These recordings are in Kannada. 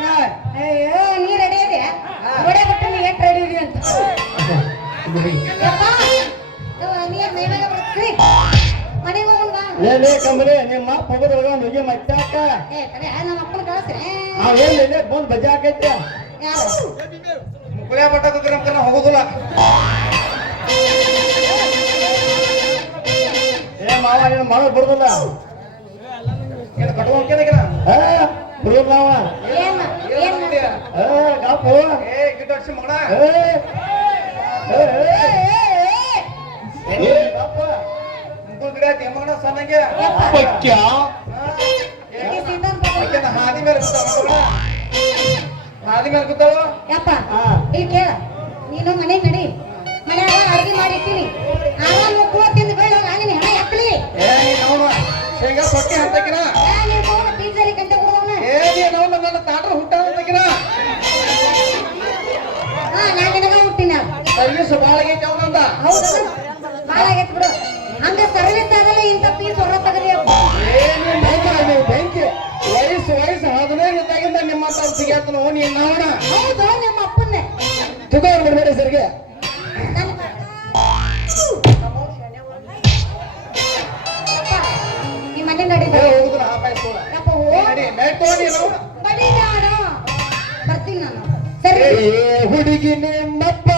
ಏನ ಅಯ್ಯೋ ನೀ ರೆಡಿ ಇದೆಯಾ ಗೋಡೆ ಬಿಟ್ಟು ನೀ ಎಷ್ಟು ರೆಡಿ ಇದೆಯಾ ಅಂತ. ಯಪ್ಪ ನೀ ಮೇಲಾಗ ಬರ್ತೀರಿ ಮನೆಗೆ ಬಾ. ಲೇ ಕಂಬಳಿ ನಿಮ್ಮ ಅಪ್ಪ ಒಂದು ಏ ಅಪ್ಪನ ಕಳಿಸ್ರಿ. ಅವೇನ್ ಲೇ ಬಂದ್ ಬಜಾ ಆಕೈತೆ ಯಾರು? ಮುಕ್ಕುಳೆ ಹೋಗೋದಿಲ್ಲ. ಏ ಮಾವ ನೀನು ಮಾಡೋದ್ ಬರುದಿಲ್ಲ. ಏನು ಹಾ? ಬರುದಿಲ್ಲ ಮಾವ ಏನ್ ಏನ್ ಮಾಡಿ ಹಾ ಗಾಪು ಏ ಗಿಡ್ಡಡ್ಸಿ ಮಗಣ ಏ ಏ ಏ ಏ ಗಾಪ ಮುಕ್ಕುಳ ಗಿಡ ಐತಿ ಮಗಣ ಸಣ್ಣಗೆ ಪಕ್ಯ ಹಾದಿ ಮೇಲೆ ಹಾದಿ ಮೇಲೆ ಕೂತಾವ ಯಪ್ಪ ಇಲ್ಲಿ ಕೇಳ ನೀನು ಮನೆ ನಡಿ ಮನ್ಯಾಗ ಅಡಿಗೆ ಮಾಡಿರ್ತೀನಿ ಸರ್ವಿಸ್ ಭಾಳ ಆಗೈತಿ ಅವನಂದ ಹೌದು. ಭಾಳ ಆಗೈತೆ ಬಿಡು ಹಂಗ ಸರ್ವಿಸ್ ಆಗಲ್ಲ ಇಂಥ ಪೀಸ್ ಹೊರ ತಗರಿ ಅಪ್ಪ. ಏ ನೀನ್ ಬೆಂಕಿ ನೀವು ಬೆಂಕಿ ವಯಸ್ಸು ವಯಸ್ಸು ಹದಿನೈದು ಇದ್ದಾಗಿಂದ ನಿಮ್ಮ ತಾವು ಸಿಗಾತ ನಾವು ನೀನ್ ನಾವಣ ಹೌದು ನಿಮ್ಮ ಅಪ್ಪನ್ನೇ. ತಗೋರ್ ಬಿಡ್ಬೇಡಿ ಸರಿಗೆ. ಹುಡುಗಿ ಅಪ್ಪ,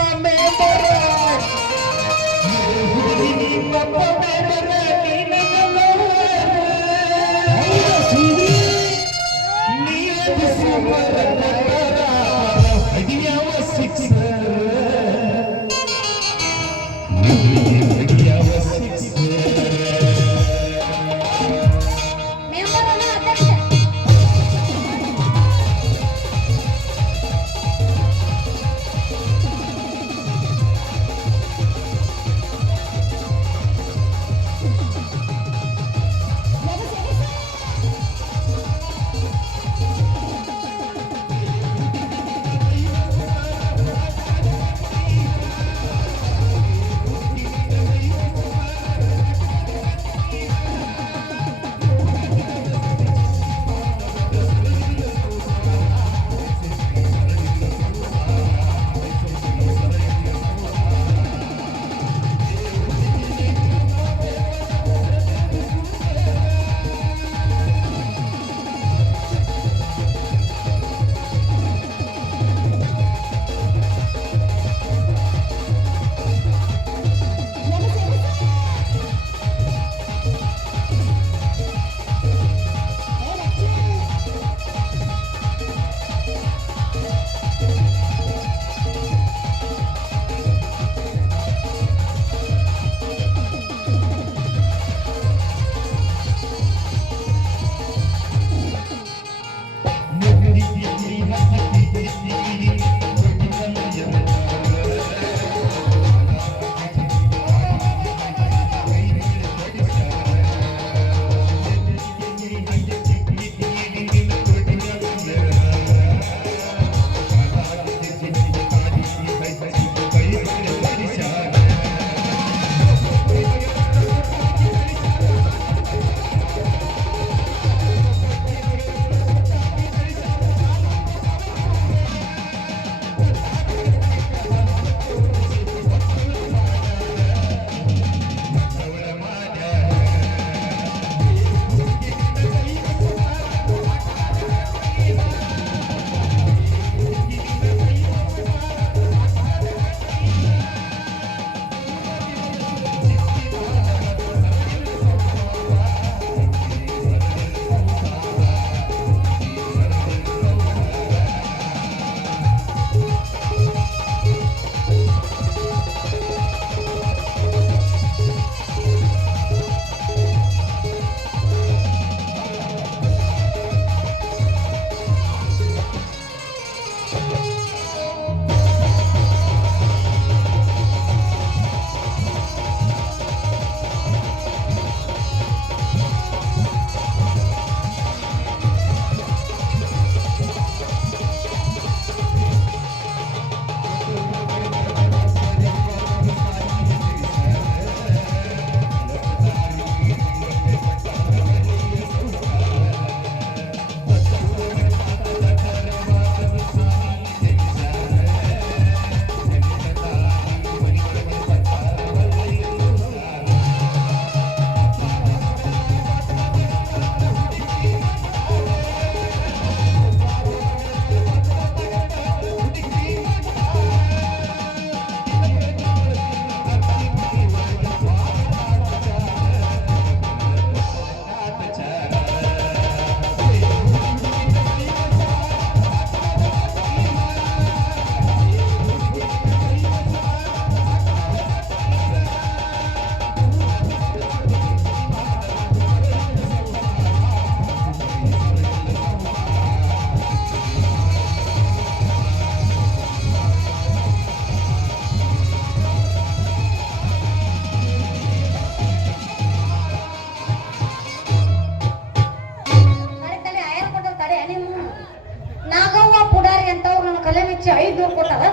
ಮೆಚ್ಚಿ ಐದ್ನೂರು ಕೊಟ್ಟಾರ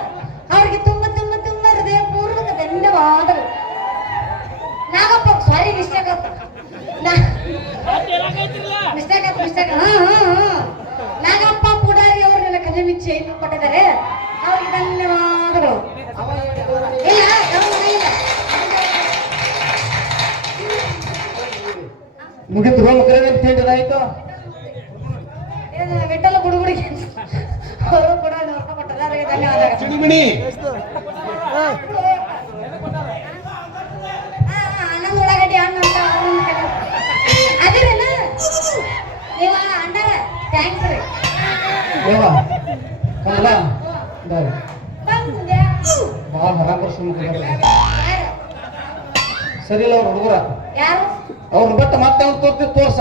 ಅವ್ರಿಗೆ ತುಂಬ ತುಂಬ ತುಂಬ ಹೃದಯ ಪೂರ್ವಕ ಧನ್ಯವಾದಗಳು. ನಾಗಪ್ಪ ಸಾರಿ ಮಿಸ್ಟೇಕ್ ಆತ ಮಿಸ್ಟೇಕ್ ಆಯ್ತು ಮಿಸ್ಟೇಕ್ ಹಾ ಹಾ ಹಾ. ನಾಗಪ್ಪ ಪುಡಾರಿ ಅವರು ನನ್ನ ಕಲೆ ಮಿಚ್ಚಿ ಐದ್ನೂರು ಕೊಟ್ಟಿದ್ದಾರೆ. ಅವ್ರಿಗೆ ಧನ್ಯವಾದಗಳು. ಇಲ್ಲ ಮುಗಿತು ಮಕ್ಕಳೇ ತಿಂಡಿ ಆಯ್ತು? ವಿಠಲ ಗುಡುಗುಡಿಗೆ ಅವರು ಕೂಡ ಅಣ್ಣ ಉಳ್ಳಾಗಡ್ಡಿ ಹಣ್ಣು ಅಂತ ಅದಿರಲ್ಲ? ನೀವ ಅಣ್ಣಾರ ಥ್ಯಾಂಕ್ಸ್ ರೀ. ಯಾವ ಕಮಲ ಬಂದೆ. ಭಾಳ? ಸರಿ ಇಲ್ಲ ಅವ್ರ ಹುಡುಗರ. ಯಾರು? ಬಟ್ಟ ಬಿಟ್ಟು ಮತ್ತೆ ಅವ್ರು ತೋರ್ತಿ ತೋರ್ಸ.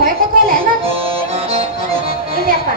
ಕೈ ಎತ್ತಿರಿ ಹೊಯ್ಕೋತಲ್ಲ ಎಲ್ಲ ಇಲ್ಲಪ್ಪ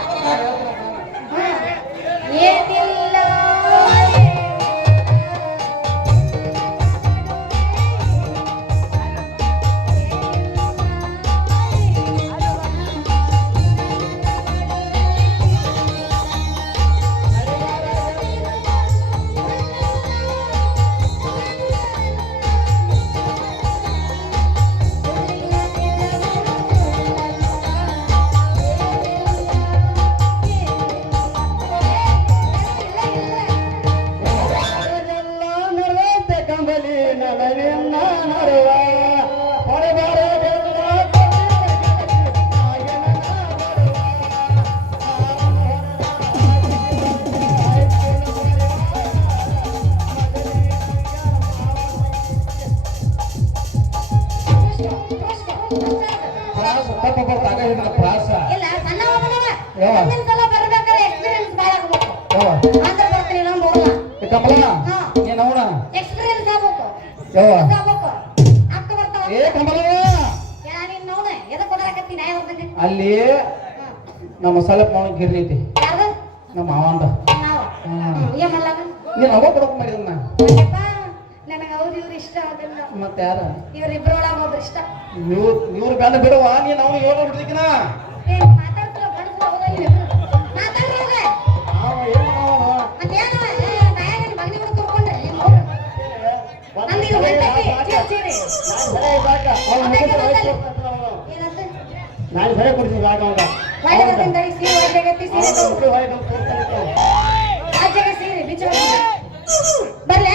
ನಾನು ಕಮಲ ಅವನ ಎಕ್ಸ್ಪೀರಿಯನ್ಸ್ ಆಗ್ಬೇಕು ಯಾವ ಆಗ್ಬೇಕು ಅಕ್ಕ ಬರ್ತಾವ ಏ ಕಮಲ ನೀನ್ ಎದಕ್ಕೆ ಕೊಡಕತ್ತಿ ನಾ ಯಾವಾಗ ಬಂದೆ ಅಲ್ಲಿ ನಮ್ಮ ಸಲಪ್ ಅವನ ಗಿರ್ನಿ ಐತಿ. ನಮ್ಮ ಮಾವಂದ. ಏನ್ ಮಾಡ್ಲಾಗ ನೀನ್ ಅವ ಕೊಡಕ್ ಮಾಡಿದನ್ನ ನನಗೆ ಅವ್ರು ಇವ್ರು ಇಷ್ಟ ಆಗೋದಿಲ್ಲ ಮತ್ತೆ ಯಾರ? ಇವ್ರಿಬ್ರೊಳಗ ಒಬ್ರು ಇಷ್ಟ. ಇವ್ರು ಇವ್ರ ಬ್ಯಾಡ ಬಿಡವ ನೀನ್ ಅವನು ಬಿಡ್ದಿಕಿನ ಕೊಡ್ತಾನೆ. ಸರಿ ಕೊಡ್ತೀನಿ ಬಿಚ್ಚ ಬರ್ಲೆ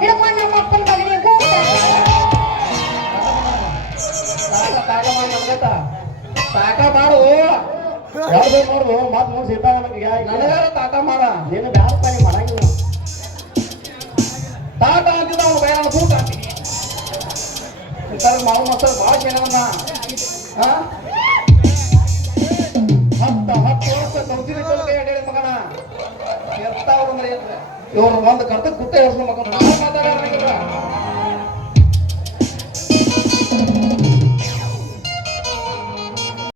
ಹಿಡ್ಕೊಂಡು ನಮ್ಮ ಅಪ್ಪನ ಯಾವ್ದು ನೋಡು ಮತ್ ನನಗಾರ ತಾತ ಮಾಡ ನೀನು ಬ್ಯಾಡ ಪಾನಿ ಮಾಡಂಗಿಲ್ಲ. ತಾತ ಅಂತಿದ್ದ ಅವ್ನು ನಾನು ಬೂಟ್ ಅಂತೀನಿ ಇಂಥವ್ರು ಮಾವು ಮಕ್ಕಳು ಭಾಳ ಹಾ ಹತ್ತ ಹತ್ತು ವರ್ಷ ಕೌತಿನ ಕೈ ಅಡ್ಯಾಡಿ ಮಗನ. ಎತ್ತಾವ್ರು ಅಂದ್ರೆ ಇವ್ರು ಒಂದು ಕರ್ತಕ್ಕೆ ಕುಟ್ಟ ಹೇಳ್ಸೋ ಮಗನ. ಮಾತಾಡ